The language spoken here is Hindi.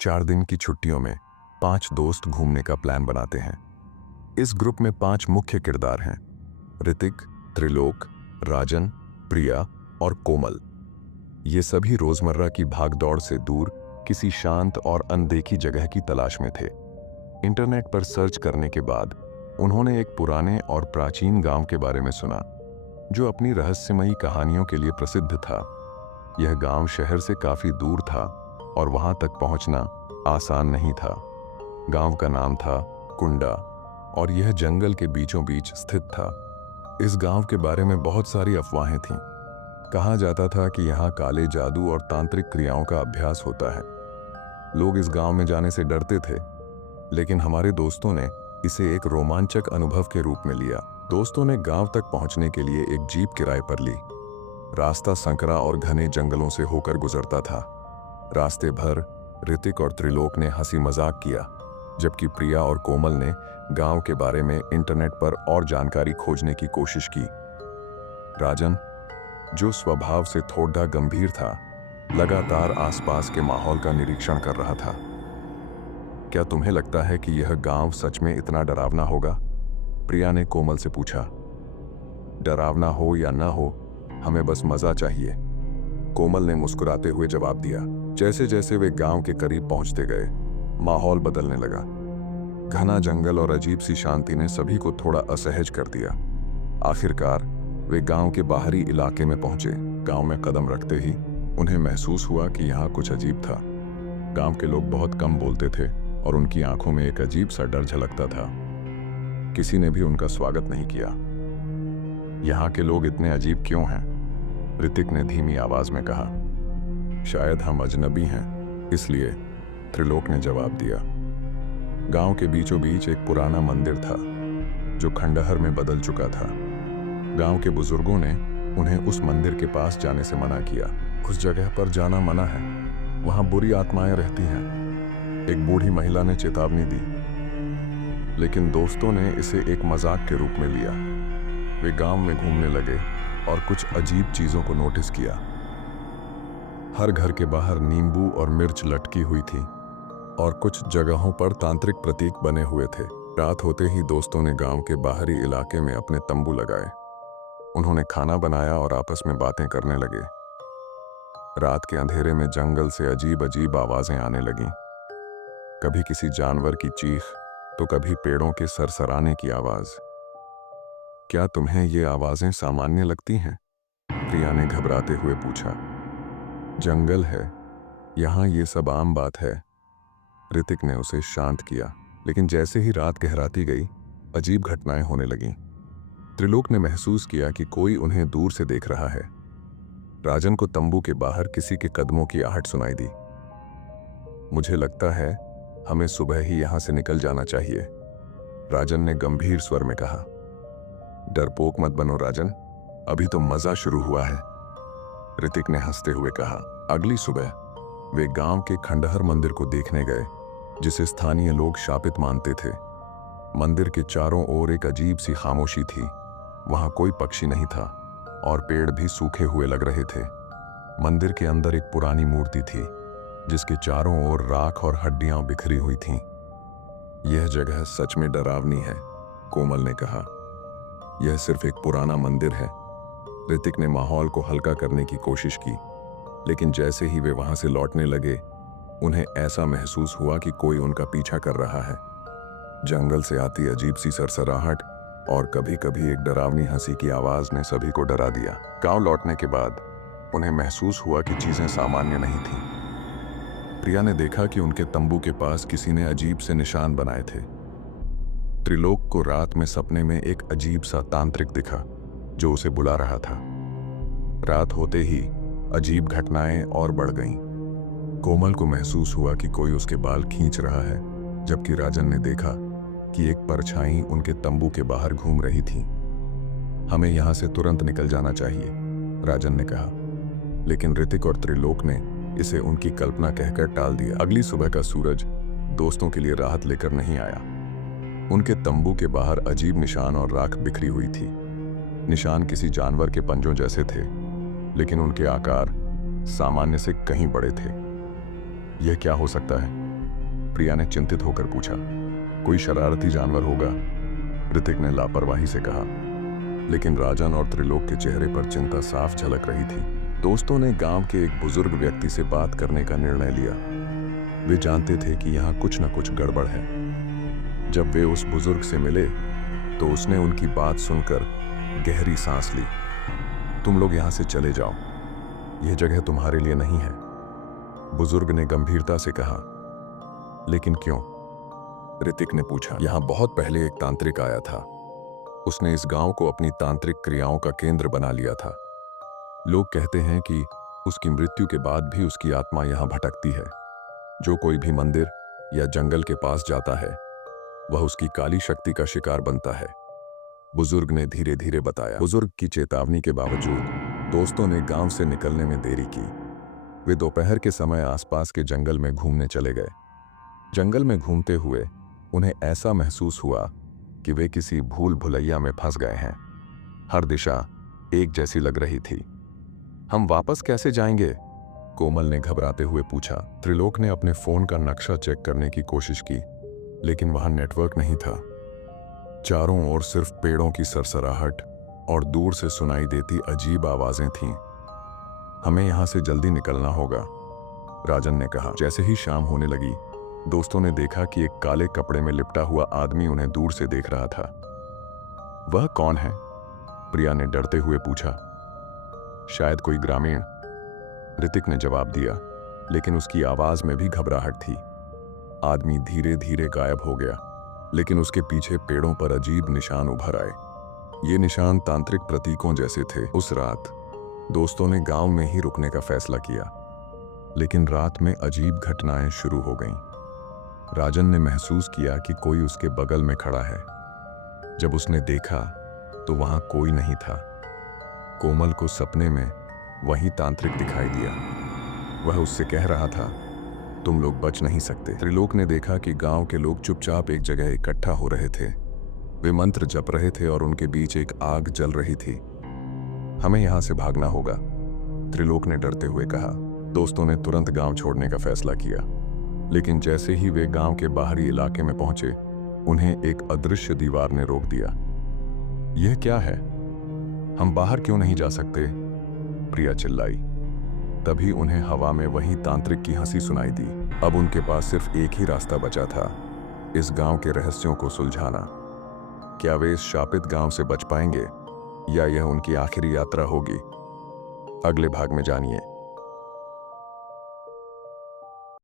4 दिन की छुट्टियों में 5 दोस्त घूमने का प्लान बनाते हैं। इस ग्रुप में 5 मुख्य किरदार हैं: ऋतिक, त्रिलोक, राजन, प्रिया और कोमल। ये सभी रोजमर्रा की भागदौड़ से दूर किसी शांत और अनदेखी जगह की तलाश में थे। इंटरनेट पर सर्च करने के बाद उन्होंने एक पुराने और प्राचीन गांव के बारे में सुना, जो अपनी रहस्यमयी कहानियों के लिए प्रसिद्ध था। यह गांव शहर से काफी दूर था और वहां तक पहुंचना आसान नहीं था। गांव का नाम था कुंडा और यह जंगल के बीचों बीच स्थित था। इस गांव के बारे में बहुत सारी अफवाहें थीं। कहा जाता था कि यहाँ काले जादू और तांत्रिक क्रियाओं का अभ्यास होता है। लोग इस गांव में जाने से डरते थे, लेकिन हमारे दोस्तों ने इसे एक रोमांचक अनुभव के रूप में लिया। दोस्तों ने गांव तक पहुंचने के लिए एक जीप किराए पर ली। रास्ता संकरा और घने जंगलों से होकर गुजरता था। रास्ते भर ऋतिक और त्रिलोक ने हंसी मजाक किया, जबकि प्रिया और कोमल ने गांव के बारे में इंटरनेट पर और जानकारी खोजने की कोशिश की। राजन, जो स्वभाव से थोड़ा गंभीर था, लगातार आसपास के माहौल का निरीक्षण कर रहा था। क्या तुम्हें लगता है कि यह गांव सच में इतना डरावना होगा? प्रिया ने कोमल से पूछा। डरावना हो या न हो, हमें बस मजा चाहिए, कोमल ने मुस्कुराते हुए जवाब दिया। जैसे जैसे वे गांव के करीब पहुंचते गए, माहौल बदलने लगा। घना जंगल और अजीब सी शांति ने सभी को थोड़ा असहज कर दिया। आखिरकार वे गांव के बाहरी इलाके में पहुंचे। गांव में कदम रखते ही उन्हें महसूस हुआ कि यहाँ कुछ अजीब था। गांव के लोग बहुत कम बोलते थे और उनकी आंखों में एक अजीब सा डर झलकता था। किसी ने भी उनका स्वागत नहीं किया। यहाँ के लोग इतने अजीब क्यों हैं? ऋतिक ने धीमी आवाज में कहा। शायद हम अजनबी हैं, इसलिए, त्रिलोक ने जवाब दिया। गांव के बीचों बीच एक पुराना मंदिर था, जो खंडहर में बदल चुका था। गांव के बुजुर्गों ने उन्हें उस मंदिर के पास जाने से मना किया। उस जगह पर जाना मना है, वहां बुरी आत्माएं रहती हैं, एक बूढ़ी महिला ने चेतावनी दी। लेकिन दोस्तों ने इसे एक मजाक के रूप में लिया। वे गांव में घूमने लगे और कुछ अजीब चीजों को नोटिस किया। हर घर के बाहर नींबू और मिर्च लटकी हुई थी और कुछ जगहों पर तांत्रिक प्रतीक बने हुए थे। रात होते ही दोस्तों ने गांव के बाहरी इलाके में अपने तंबू लगाए। उन्होंने खाना बनाया और आपस में बातें करने लगे। रात के अंधेरे में जंगल से अजीब अजीब आवाजें आने लगीं। कभी किसी जानवर की चीख, तो कभी पेड़ों के सरसराने की आवाज। क्या तुम्हें ये आवाजें सामान्य लगती हैं? प्रिया ने घबराते हुए पूछा। जंगल है, यहाँ ये सब आम बात है, ऋतिक ने उसे शांत किया। लेकिन जैसे ही रात गहराती गई, अजीब घटनाएं होने लगीं। त्रिलोक ने महसूस किया कि कोई उन्हें दूर से देख रहा है। राजन को तंबू के बाहर किसी के कदमों की आहट सुनाई दी। मुझे लगता है हमें सुबह ही यहां से निकल जाना चाहिए, राजन ने गंभीर स्वर में कहा। डरपोक मत बनो राजन, अभी तो मजा शुरू हुआ है, ऋतिक ने हंसते हुए कहा। अगली सुबह वे गांव के खंडहर मंदिर को देखने गए, जिसे स्थानीय लोग शापित मानते थे। मंदिर के चारों ओर एक अजीब सी खामोशी थी। वहां कोई पक्षी नहीं था और पेड़ भी सूखे हुए लग रहे थे। मंदिर के अंदर एक पुरानी मूर्ति थी, जिसके चारों ओर राख और हड्डियां बिखरी हुई थीं। यह जगह सच में डरावनी है, कोमल ने कहा। यह सिर्फ एक पुराना मंदिर है, ऋतिक ने माहौल को हल्का करने की कोशिश की। लेकिन जैसे ही वे वहां से लौटने लगे, उन्हें ऐसा महसूस हुआ कि कोई उनका पीछा कर रहा है। जंगल से आती अजीब सी सरसराहट और कभी कभी एक डरावनी हंसी की आवाज ने सभी को डरा दिया। गांव लौटने के बाद उन्हें महसूस हुआ कि चीजें सामान्य नहीं थीं। प्रिया ने देखा कि उनके तंबू के पास किसी ने अजीब से निशान बनाए थे। त्रिलोक को रात में सपने में एक अजीब सा तांत्रिक दिखा, जो उसे बुला रहा था। रात होते ही अजीब घटनाएं और बढ़ गईं। कोमल को महसूस हुआ कि कोई उसके बाल खींच रहा है, जबकि राजन ने देखा कि एक परछाई उनके तंबू के बाहर घूम रही थी। हमें यहां से तुरंत निकल जाना चाहिए, राजन ने कहा। लेकिन ऋतिक और त्रिलोक ने इसे उनकी कल्पना कहकर टाल दिया। अगली सुबह का सूरज दोस्तों के लिए राहत लेकर नहीं आया। उनके तंबू के बाहर अजीब निशान और राख बिखरी हुई थी। निशान किसी जानवर के पंजों जैसे थे, लेकिन उनके आकार सामान्य से कहीं बड़े थे। यह क्या हो सकता है? प्रिया ने चिंतित होकर पूछा। कोई शरारती जानवर होगा, ऋतिक ने लापरवाही से कहा। लेकिन राजन और त्रिलोक के चेहरे पर चिंता साफ झलक रही थी। दोस्तों ने गांव के एक बुजुर्ग व्यक्ति से बात करने का निर्णय लिया। वे जानते थे कि यहाँ कुछ न कुछ गड़बड़ है। जब वे उस बुजुर्ग से मिले तो उसने उनकी बात सुनकर गहरी सांस ली। तुम लोग यहाँ से चले जाओ, यह जगह तुम्हारे लिए नहीं है, बुजुर्ग ने गंभीरता से कहा। लेकिन क्यों? ऋतिक ने पूछा। यहाँ बहुत पहले एक तांत्रिक आया था। उसने इस गांव को अपनी तांत्रिक क्रियाओं का केंद्र बना लिया था। लोग कहते हैं कि उसकी मृत्यु के बाद भी उसकी आत्मा यहाँ भटकती है। जो कोई भी मंदिर या जंगल के पास जाता है वह उसकी काली शक्ति का शिकार बनता है, बुजुर्ग ने धीरे धीरे बताया। बुजुर्ग की चेतावनी के बावजूद दोस्तों ने गांव से निकलने में देरी की। वे दोपहर के समय आसपास के जंगल में घूमने चले गए। जंगल में घूमते हुए उन्हें ऐसा महसूस हुआ कि वे किसी भूल भुलैया में फंस गए हैं। हर दिशा एक जैसी लग रही थी। हम वापस कैसे जाएंगे? कोमल ने घबराते हुए पूछा। त्रिलोक ने अपने फोन का नक्शा चेक करने की कोशिश की, लेकिन वहां नेटवर्क नहीं था। चारों ओर सिर्फ पेड़ों की सरसराहट और दूर से सुनाई देती अजीब आवाजें थीं। हमें यहां से जल्दी निकलना होगा, राजन ने कहा। जैसे ही शाम होने लगी, दोस्तों ने देखा कि एक काले कपड़े में लिपटा हुआ आदमी उन्हें दूर से देख रहा था। वह कौन है? प्रिया ने डरते हुए पूछा। शायद कोई ग्रामीण, ऋतिक ने जवाब दिया, लेकिन उसकी आवाज में भी घबराहट थी। आदमी धीरे धीरे गायब हो गया, लेकिन उसके पीछे पेड़ों पर अजीब निशान उभर आए। ये निशान तांत्रिक प्रतीकों जैसे थे। उस रात दोस्तों ने गांव में ही रुकने का फैसला किया, लेकिन रात में अजीब घटनाएं शुरू हो गईं। राजन ने महसूस किया कि कोई उसके बगल में खड़ा है। जब उसने देखा तो वहां कोई नहीं था। कोमल को सपने में वही तांत्रिक दिखाई दिया। वह उससे कह रहा था, तुम लोग बच नहीं सकते। त्रिलोक ने देखा कि गांव के लोग चुपचाप एक जगह इकट्ठा हो रहे थे। वे मंत्र जप रहे थे और उनके बीच एक आग जल रही थी। हमें यहां से भागना होगा, त्रिलोक ने डरते हुए कहा। दोस्तों ने तुरंत गांव छोड़ने का फैसला किया, लेकिन जैसे ही वे गांव के बाहरी इलाके में पहुंचे, उन्हें एक अदृश्य दीवार ने रोक दिया। यह क्या है? हम बाहर क्यों नहीं जा सकते? प्रिया चिल्लाई। तभी उन्हें हवा में वही तांत्रिक की हंसी सुनाई दी। अब उनके पास सिर्फ एक ही रास्ता बचा था, इस गांव के रहस्यों को सुलझाना। क्या वे इस शापित गांव से बच पाएंगे, या यह उनकी आखिरी यात्रा होगी? अगले भाग में जानिए।